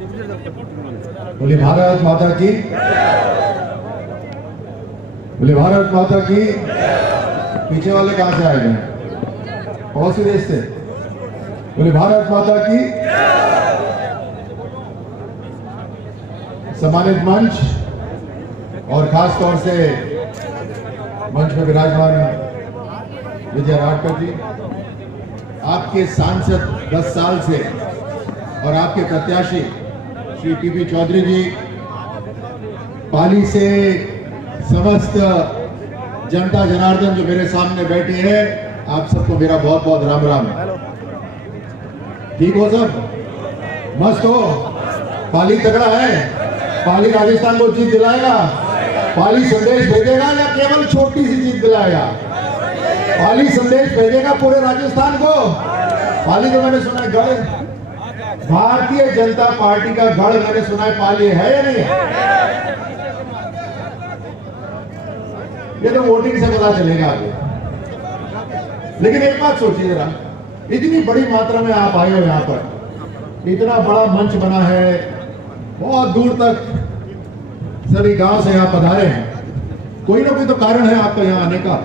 बोले भारत माता की, बोले भारत माता की। पीछे वाले कहां से आए हैं? कौन से देश से? बोले भारत माता की। सम्मानित मंच और खास तौर से मंच में विराजमान विजय राठकर जी, आपके सांसद 10 साल से और आपके प्रत्याशी श्री टीपी चौधरी जी, पाली से समस्त जनता जनार्दन जो मेरे सामने बैठी है, आप सबको मेरा बहुत बहुत राम राम। ठीक हो सब? मस्त हो? पाली तगड़ा है? पाली राजस्थान को जीत दिलाएगा? पाली संदेश भेजेगा या केवल छोटी सी जीत दिलाएगा? पाली संदेश भेजेगा पूरे राजस्थान को? पाली तो मैंने सुना है गढ़, भारतीय जनता पार्टी का गढ़ मैंने सुना है, पाली है या नहीं है? ये तो वोटिंग से पता चलेगा आगे। लेकिन एक बात सोचिए जरा, इतनी बड़ी मात्रा में आप आए हो यहाँ पर, इतना बड़ा मंच बना है, बहुत दूर तक सभी गांव से यहाँ पधारे हैं, कोई ना कोई तो कारण है आपको यहाँ आने का।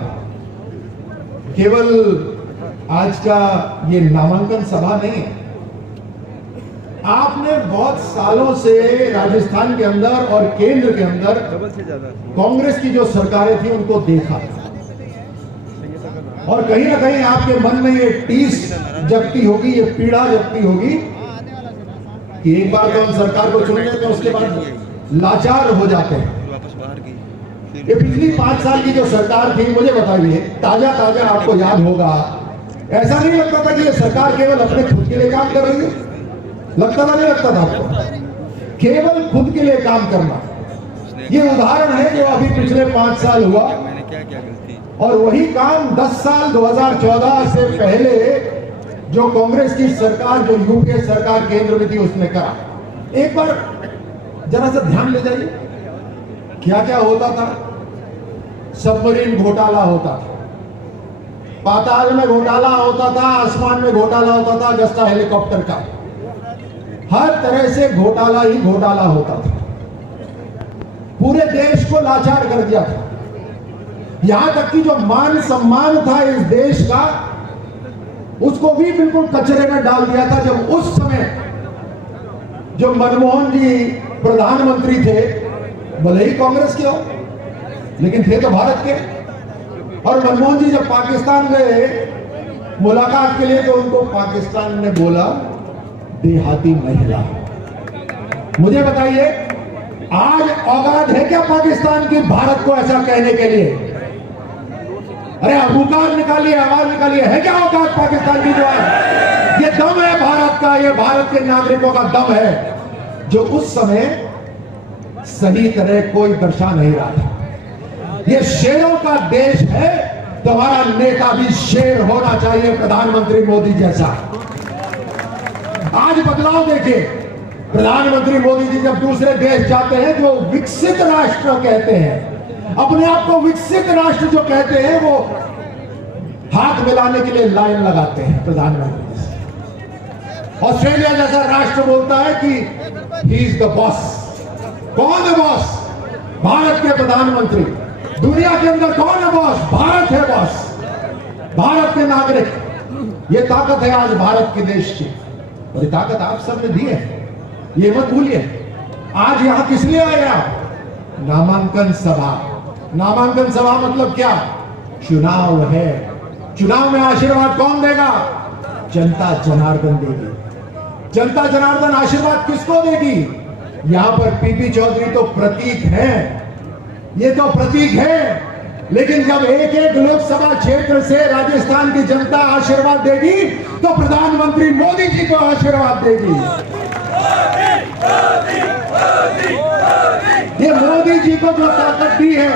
केवल आज का ये नामांकन सभा नहीं है, आपने बहुत सालों से राजस्थान के अंदर और केंद्र के अंदर कांग्रेस की जो सरकारें थी उनको देखा, और कहीं ना कहीं आपके मन में ये टीस जगती होगी, ये पीड़ा जगती होगी कि एक बार तो हम सरकार को चुन लेते हैं, उसके बाद लाचार हो जाते हैं। ये पिछली 5 साल की जो सरकार थी, मुझे बताइए, ताजा ताजा आपको याद होगा, ऐसा नहीं लगता था कि ये सरकार केवल अपने खुद के लिए काम कर रही है? लगता था नहीं लगता था आपको? केवल खुद के लिए काम करना, ये उदाहरण है जो अभी पिछले 5 साल हुआ, और वही काम 10 साल 2014 से पहले जो कांग्रेस की सरकार, जो यूपीए सरकार केंद्र में थी, उसने करा। एक बार जरा सा ध्यान ले जाइए, क्या क्या होता था। सबमरीन घोटाला होता था, पाताल में घोटाला होता था, आसमान में घोटाला होता था, अगस्ता हेलीकॉप्टर का, हर तरह से घोटाला ही घोटाला होता था। पूरे देश को लाचार कर दिया था, यहां तक कि जो मान सम्मान था इस देश का, उसको भी बिल्कुल कचरे में डाल दिया था। जब उस समय जो मनमोहन जी प्रधानमंत्री थे, भले ही कांग्रेस के हो, लेकिन थे तो भारत के, और मनमोहन जी जब पाकिस्तान गए मुलाकात के लिए, तो उनको पाकिस्तान ने बोला देहाती महिला। मुझे बताइए, आज औकात है क्या पाकिस्तान की भारत को ऐसा कहने के लिए? अरे अबूकार निकालिए, आवाज निकालिए, है क्या औकात पाकिस्तान की? जो है ये दम है भारत का, ये भारत के नागरिकों का दम है, जो उस समय सही तरह कोई दर्शा नहीं रहा था। ये शेरों का देश है, तो हमारा नेता भी शेर होना चाहिए, प्रधानमंत्री मोदी जैसा। आज बदलाव देखिए, प्रधानमंत्री मोदी जी जब दूसरे देश जाते हैं, जो विकसित राष्ट्र कहते हैं, अपने आप को विकसित राष्ट्र जो कहते हैं, वो हाथ मिलाने के लिए लाइन लगाते हैं प्रधानमंत्री से। ऑस्ट्रेलिया जैसा राष्ट्र बोलता है कि ही इज द बॉस। कौन है बॉस? भारत के प्रधानमंत्री। दुनिया के अंदर कौन है बॉस? भारत है बॉस, भारत के नागरिक। ये ताकत है आज भारत के देश की, और ये ताकत आप सबने दी है, ये मत भूलिए। आज यहां किस लिए आए आप? नामांकन सभा। नामांकन सभा मतलब क्या? चुनाव है। चुनाव में आशीर्वाद कौन देगा? जनता जनार्दन देगी। जनता जनार्दन आशीर्वाद किसको देगी? यहां पर पीपी चौधरी तो प्रतीक है, ये तो प्रतीक है, लेकिन जब एक एक लोकसभा क्षेत्र से राजस्थान की जनता आशीर्वाद देगी, तो प्रधानमंत्री मोदी जी को आशीर्वाद देगी। ये मोदी जी को जो ताकत दी है,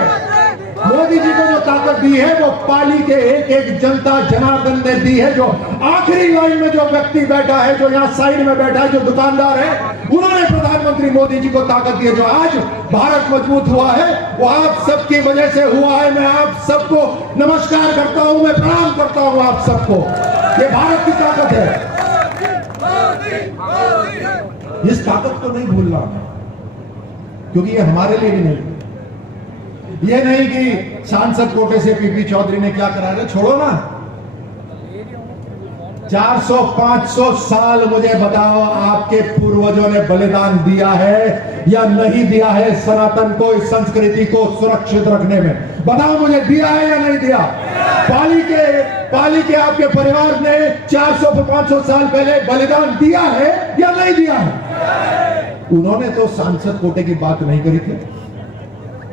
मोदी जी को जो ताकत दी है, वो पाली के एक एक जनता जनार्दन ने दी है। जो आखिरी लाइन में जो व्यक्ति बैठा है, जो यहाँ साइड में बैठा है, जो दुकानदार है, उन्होंने प्रधानमंत्री मोदी जी को ताकत दी है। जो आज भारत मजबूत हुआ है, वो आप सबकी वजह से हुआ है। मैं आप सबको नमस्कार करता हूं, मैं प्रणाम करता हूं आप सबको। ये भारत की ताकत है। इस ताकत को नहीं भूलना, क्योंकि ये हमारे लिए भी नहीं। ये नहीं कि सांसद कोटे से पीपी चौधरी ने क्या करा रहे, छोड़ो ना। 400-500 साल मुझे बताओ आपके पूर्वजों ने बलिदान दिया है या नहीं दिया है सनातन को, इस संस्कृति को सुरक्षित रखने में? बताओ मुझे, दिया है या नहीं दिया? पाली के आपके परिवार ने 400-500 साल पहले बलिदान दिया है या नहीं दिया है? उन्होंने तो सांसद कोटे की बात नहीं करी थी।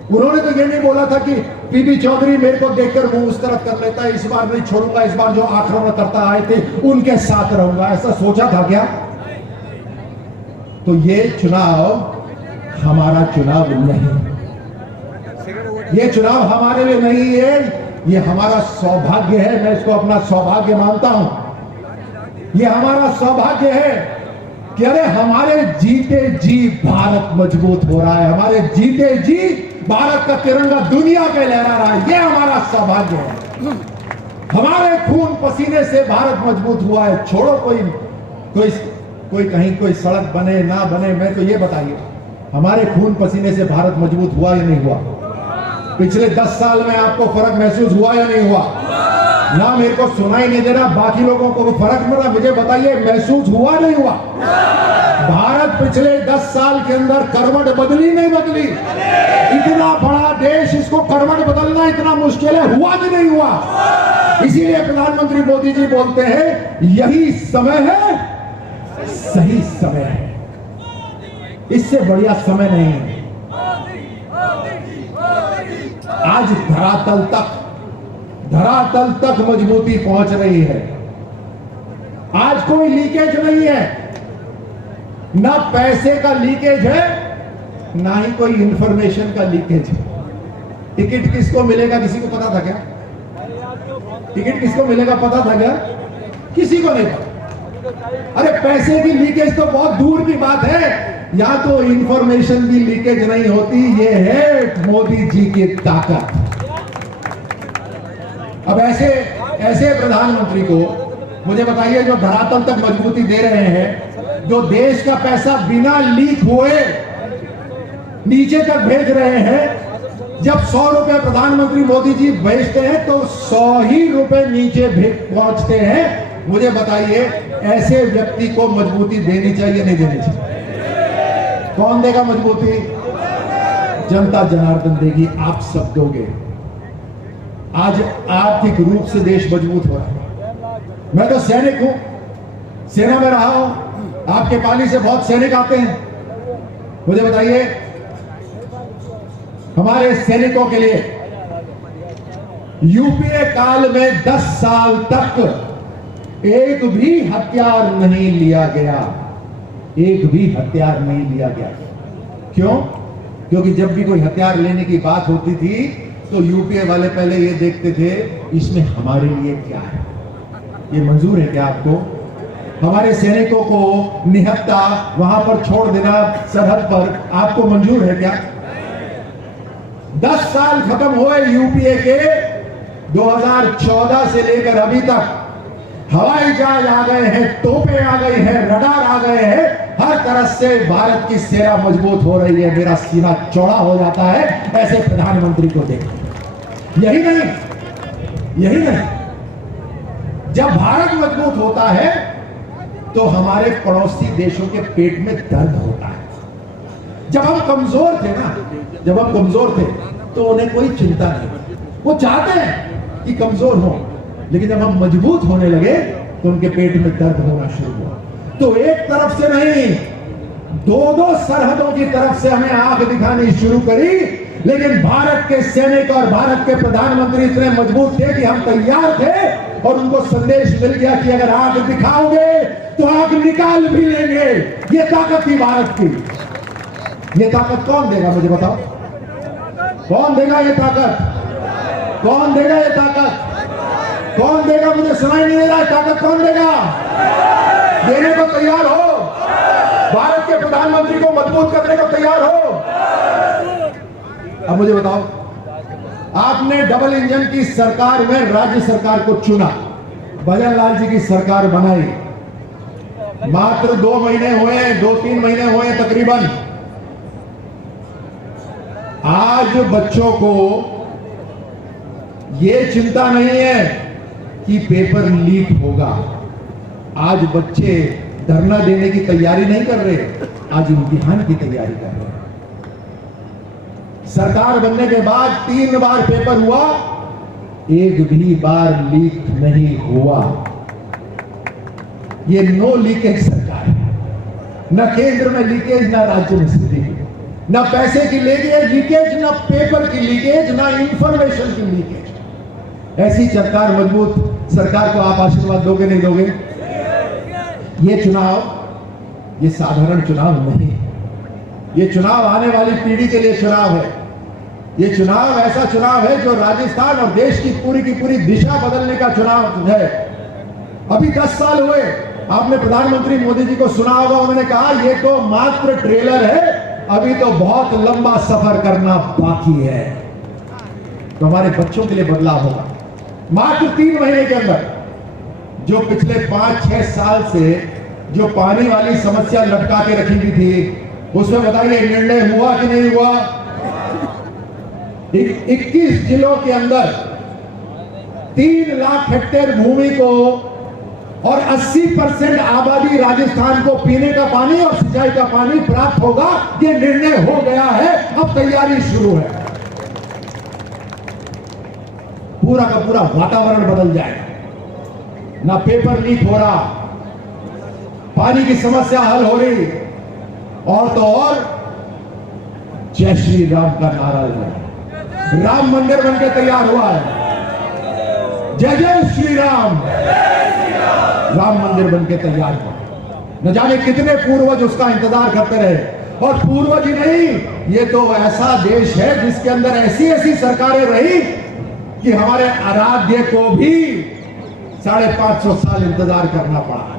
उन्होंने तो ये नहीं बोला था कि पीपी चौधरी मेरे को देखकर मुंह उस तरफ कर लेता है, इस बार नहीं छोड़ूंगा, इस बार जो आक्रमण करता आए थे उनके साथ रहूंगा, ऐसा सोचा था क्या? तो ये चुनाव हमारा चुनाव नहीं, ये चुनाव हमारे लिए नहीं है, ये हमारा सौभाग्य है। मैं इसको अपना सौभाग्य मानता हूं। ये हमारा सौभाग्य है कि अरे हमारे जीते जी भारत मजबूत हो रहा है, हमारे जीते जी भारत का तिरंगा दुनिया पे लहरा रहा है। ये हमारा सौभाग्य है। हमारे खून पसीने से भारत मजबूत हुआ है। छोड़ो कोई कहीं कोई सड़क बने ना बने, मैं तो ये बताइए, हमारे खून पसीने से भारत मजबूत हुआ या नहीं हुआ? पिछले 10 साल में आपको फर्क महसूस हुआ या नहीं हुआ? ना मेरे को सुनाई नहीं दे रहा, बाकी लोगों को फर्क मिला, मुझे बताइए महसूस हुआ नहीं हुआ? भारत पिछले 10 साल के अंदर करवट बदली नहीं बदली? इतना बड़ा देश, इसको करवट बदलना इतना मुश्किल है, हुआ कि नहीं हुआ? इसीलिए प्रधानमंत्री मोदी जी बोलते हैं यही समय है, सही समय है, इससे बढ़िया समय नहीं है। आज धरातल तक मजबूती पहुंच रही है। आज कोई लीकेज नहीं है, ना पैसे का लीकेज है, ना ही कोई इंफॉर्मेशन का लीकेज है। टिकट किसको मिलेगा किसी को पता था क्या? टिकट किसको मिलेगा पता था क्या? किसी को नहीं पता। अरे पैसे की लीकेज तो बहुत दूर की बात है, या तो इंफॉर्मेशन की लीकेज नहीं होती। ये है मोदी जी की ताकत। अब ऐसे प्रधानमंत्री को मुझे बताइए, जो धरातल तक मजबूती दे रहे हैं, जो देश का पैसा बिना लीक हुए नीचे तक भेज रहे हैं। जब 100 रुपए प्रधानमंत्री मोदी जी भेजते हैं तो 100 ही रुपए नीचे पहुंचते हैं। मुझे बताइए, ऐसे व्यक्ति को मजबूती देनी चाहिए नहीं देनी चाहिए? कौन देगा मजबूती? जनता जनार्दन देगी, आप सब दोगे। आज आर्थिक रूप से देश मजबूत हो रहा है। मैं तो सैनिक हूं, सेना में रहा हूं, आपके पाली से बहुत सैनिक आते हैं। मुझे बताइए, हमारे सैनिकों के लिए यूपीए काल में 10 साल तक एक भी हथियार नहीं लिया गया, एक भी हथियार नहीं लिया गया। क्यों? क्योंकि जब भी कोई हथियार लेने की बात होती थी तो यूपीए वाले पहले ये देखते थे इसमें हमारे लिए क्या है, ये मंजूर है क्या आपको? हमारे सैनिकों को निहत्ता वहां पर छोड़ देना सरहद पर आपको मंजूर है क्या? 10 साल खत्म हुए यूपीए के, 2014 से लेकर अभी तक हवाई जहाज आ गए हैं, तोपें आ गई हैं, रडार आ गए हैं, हर तरह से भारत की सेना मजबूत हो रही है। मेरा सीना चौड़ा हो जाता है ऐसे प्रधानमंत्री को देख। यही नहीं, जब भारत मजबूत होता है तो हमारे पड़ोसी देशों के पेट में दर्द होता है। जब हम कमजोर थे तो उन्हें कोई चिंता नहीं, वो चाहते हैं कि कमजोर हो, लेकिन जब हम मजबूत होने लगे तो उनके पेट में दर्द होना शुरू हुआ। तो एक तरफ से नहीं, 2-2 सरहदों की तरफ से हमें आंख दिखानी शुरू करी। लेकिन भारत के सैनिक और भारत के प्रधानमंत्री इतने मजबूत थे कि हम तैयार थे, और उनको संदेश मिल गया कि अगर आंख दिखाओगे तो आंख निकाल भी लेंगे। ये ताकत थी भारत की। ये ताकत कौन देगा मुझे बताओ? कौन देगा ये ताकत? कौन देगा ये ताकत? कौन देगा? मुझे सुनाई नहीं दे रहा है। ताकत कौन देगा? देने को तैयार हो? भारत के प्रधानमंत्री को मजबूत करने को तैयार हो? अब मुझे बताओ, आपने डबल इंजन की सरकार में राज्य सरकार को चुना, भजन लाल जी की सरकार बनाई, मात्र 2 महीने हुए, 2-3 महीने हुए तकरीबन। आज बच्चों को यह चिंता नहीं है कि पेपर लीक होगा। आज बच्चे धरना देने की तैयारी नहीं कर रहे, आज इम्तिहान की तैयारी कर रहे हैं। सरकार बनने के बाद 3 बार पेपर हुआ, एक भी बार लीक नहीं हुआ। ये नो लीकेज सरकार है। न केंद्र में लीकेज, न राज्य में लीकेज, न पैसे की लीकेज, न पेपर की लीकेज, न इंफॉर्मेशन की लीकेज। ऐसी सरकार, मजबूत सरकार को आप आशीर्वाद दोगे नहीं दोगे? ये चुनाव ये साधारण चुनाव नहीं, ये चुनाव आने वाली पीढ़ी के लिए चुनाव है। ये चुनाव ऐसा चुनाव है जो राजस्थान और देश की पूरी दिशा बदलने का चुनाव है। अभी 10 साल हुए, आपने प्रधानमंत्री मोदी जी को सुना होगा, उन्होंने कहा ये तो मात्र ट्रेलर है, अभी तो बहुत लंबा सफर करना बाकी है। तो हमारे बच्चों के लिए बदलाव होगा। मात्र 3 महीने के अंदर जो पिछले 5-6 साल से जो पानी वाली समस्या लटका के रखी हुई थी, उसमें बताइए निर्णय हुआ कि नहीं हुआ? 21 जिलों के अंदर 3 लाख हेक्टेयर भूमि को और 80% आबादी राजस्थान को पीने का पानी और सिंचाई का पानी प्राप्त होगा। ये निर्णय हो गया है, अब तैयारी शुरू है। पूरा का पूरा वातावरण बदल जाएगा। ना पेपर लीक हो रहा, पानी की समस्या हल हो रही, और तो और जय श्री राम का नारा है। राम मंदिर बनके तैयार हुआ है। जय जय श्री राम। राम मंदिर बनके तैयार हुआ। न जाने कितने पूर्वज उसका इंतजार करते रहे। और पूर्वज ही नहीं, ये तो ऐसा देश है जिसके अंदर ऐसी सरकारें रही कि हमारे आराध्य को भी 550 साल इंतजार करना पड़ा।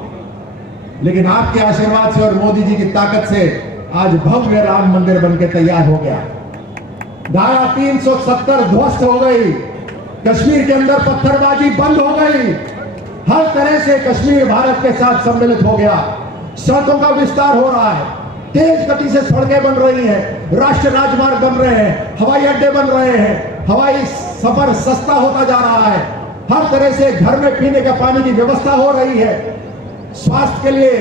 लेकिन आपके आशीर्वाद से और मोदी जी की ताकत से आज भव्य राम मंदिर बनके तैयार हो गया। धारा 370 ध्वस्त हो गई। कश्मीर के अंदर पत्थरबाजी बंद हो गई। हर तरह से कश्मीर भारत के साथ सम्मिलित हो गया। सड़कों का विस्तार हो रहा है, तेज गति से सड़कें बन रही हैं, राष्ट्रीय राजमार्ग बन रहे हैं, हवाई अड्डे बन रहे हैं, हवाई सफर सस्ता होता जा रहा है। हर तरह से घर में पीने का पानी की व्यवस्था हो रही है। स्वास्थ्य के लिए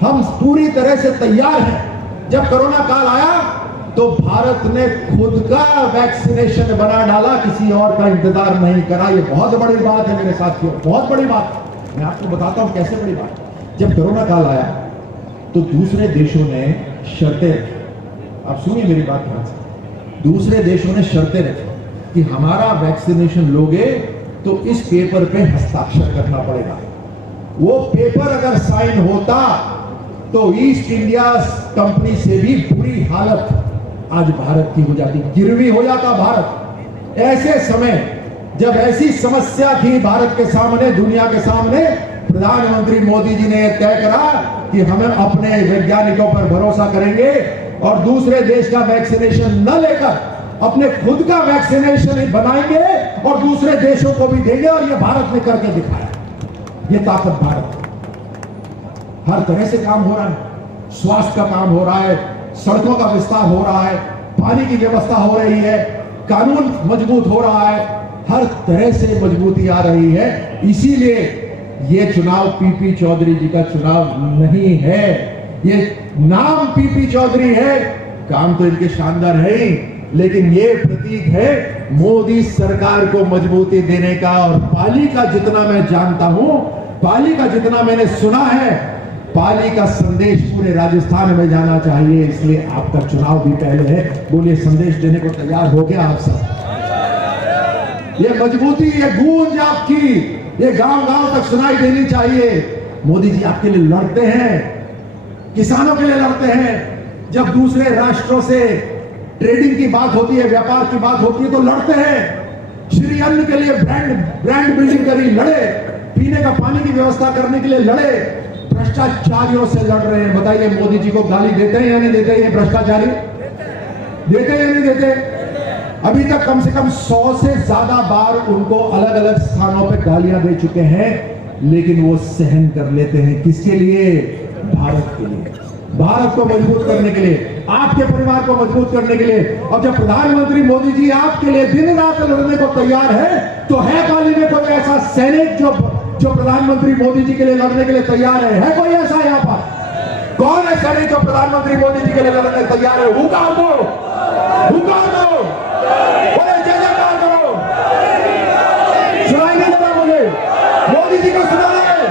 हम पूरी तरह से तैयार हैं। जब कोरोना काल आया तो भारत ने खुद का वैक्सीनेशन बना डाला, किसी और का इंतजार नहीं करा। ये बहुत बड़ी बात है मेरे साथियों, बहुत बड़ी बात। मैं आपको बताता हूं कैसे बड़ी बात। जब कोरोना काल आया तो दूसरे देशों ने शर्तें, आप सुनिए मेरी बात ध्यान से, दूसरे देशों ने शर्तें रखी कि हमारा वैक्सीनेशन लोगे तो इस पेपर पे हस्ताक्षर करना पड़ेगा। वो पेपर अगर साइन होता तो ईस्ट इंडिया कंपनी से भी बुरी हालत आज भारत की हो जाती, गिरवी हो जाता भारत। ऐसे समय जब ऐसी समस्या थी भारत के सामने, दुनिया के सामने, प्रधानमंत्री मोदी जी ने तय करा कि हमें अपने वैज्ञानिकों पर भरोसा करेंगे और दूसरे देश का वैक्सीनेशन न लेकर अपने खुद का वैक्सीनेशन बनाएंगे और दूसरे देशों को भी देंगे। और ये भारत ने करके दिखाया। ये ताकत भारत। हर तरह से काम हो रहा है, स्वास्थ्य का काम हो रहा है, सड़कों का विस्तार हो रहा है, पानी की व्यवस्था हो रही है, कानून मजबूत हो रहा है, हर तरह से मजबूती आ रही है। इसीलिए ये चुनाव पीपी चौधरी जी का चुनाव नहीं है। ये नाम पीपी चौधरी है, काम तो इनके शानदार है ही, लेकिन ये प्रतीक है मोदी सरकार को मजबूती देने का। और पाली का जितना मैं जानता हूं, पाली का जितना मैंने सुना है, पाली का संदेश पूरे राजस्थान में जाना चाहिए। इसलिए आपका चुनाव भी पहले है। बोलिए, संदेश देने को तैयार हो गया आप सब? ये मजबूती, ये गूंज आपकी, ये गांव-गांव तक सुनाई देनी चाहिए। मोदी जी आपके लिए लड़ते हैं, किसानों के लिए लड़ते हैं। जब दूसरे राष्ट्रों से ट्रेडिंग की बात होती है, व्यापार की बात होती है, तो लड़ते हैं। श्री अन्न के लिए ब्रांड बिल्डिंग करी, लड़े। पीने का पानी की व्यवस्था करने के लिए लड़े। भ्रष्टाचारियों से लड़ रहे हैं। बताइए, मोदी जी को गाली देते हैं या नहीं देते? ये भ्रष्टाचारी देते हैं या नहीं देते? अभी तक कम से कम 100 से ज्यादा बार उनको अलग अलग स्थानों पर गालियां दे चुके हैं। लेकिन वो सहन कर लेते हैं। किसके लिए? भारत के लिए, भारत को मजबूत करने के लिए, आपके परिवार को मजबूत करने के लिए। और जब प्रधानमंत्री मोदी जी आपके लिए दिन रात लड़ने को तैयार है, तो है पाली में कोई ऐसा सैनिक जो प्रधानमंत्री मोदी जी के लिए लड़ने के लिए तैयार है कोई ऐसा यहाँ पर? कौन है सैनिक जो प्रधानमंत्री मोदी जी के लिए लड़ने तैयार है? हुकार दो, हुकार दो, बोले जय जयकार करो। सुनाई नहीं देता मुझे? मोदी जी को सुना रहे,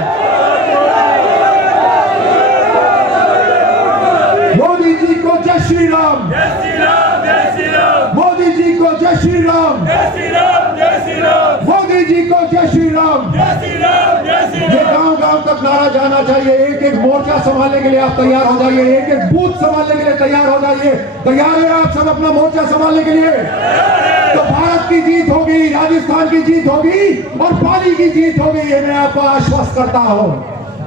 मोदी जी को जय श्री राम, जय श्री राम, जय श्री राम, मोदी जी को जय श्री राम, जय श्री राम, जय श्री राम, मोदी जी को जय श्री राम। जय श्री राम, जय श्री ये राम। गांव गांव तक नारा जाना चाहिए। एक एक मोर्चा संभालने के लिए आप तैयार हो जाइए, एक एक बूथ संभालने के लिए तैयार हो जाइए। तैयार है आप सब अपना मोर्चा संभालने के लिए? तो भारत की जीत होगी, राजस्थान की जीत होगी और पाली की जीत होगी, ये मैं आपको आश्वस्त करता हूं।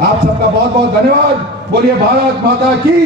आप सबका बहुत बहुत धन्यवाद। बोलिए भारत माता की।